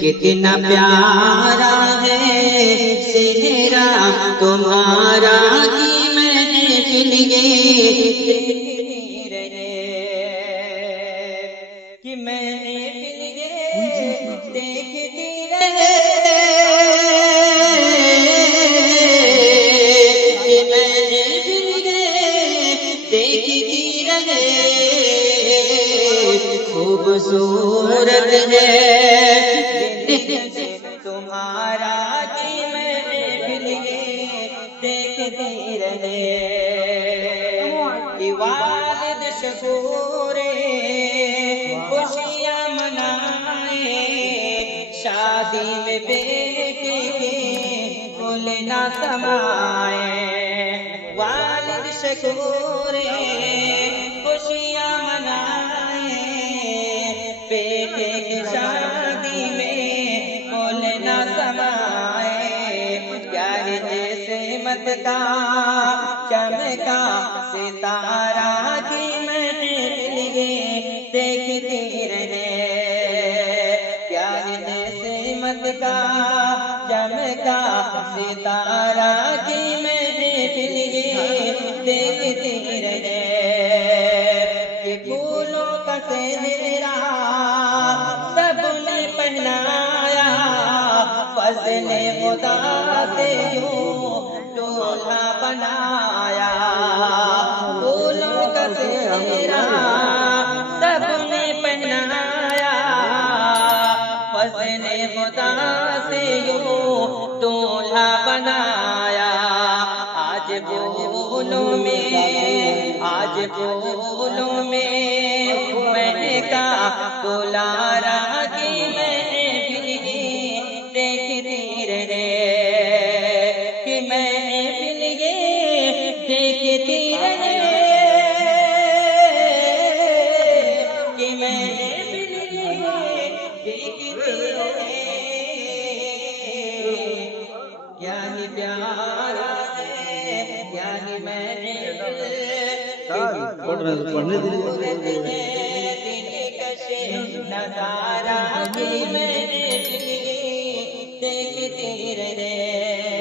کتنا پیارا ہے چہرہ تمہارا کی محفل یہ رہے کہ محفل یہ دیکھتی رہے کہ محفل یہ دیکھتی رہے خوبصورت ہے تمہارا کی محفل یہ دیکھتی رہے کہ والد شکور خوشیاں منائے شادی میں بیٹے کے پھول نہ سمائے والد شکور خوشیاں منائے بیٹے کی شادی میں پھول نہ سمائے پیار جیسے مت کا چمکا ستارہ کی محفل یہ دیکھتی رہے پیار جیسے مت کا چمکا ستارہ کی محفل یہ دیکھتی رہے کہ پھولوں کا سہرا سب نے پہنایا فضل خدا سے یوں دولہا بنایا پھولوں کا سہرا سب نے پہنایا فضل خدا سے یوں دولہا بنایا آج پھولوں میں مہکا دولارا کی محفل یہ دیکھتی رہے کہ محفل یہ دیکھتی رہے کہ محفل یہ دیکھتی رہے یعنی پیارا ہے یعنی محفل نظارہ کی محفل یہ دیکھتی رہے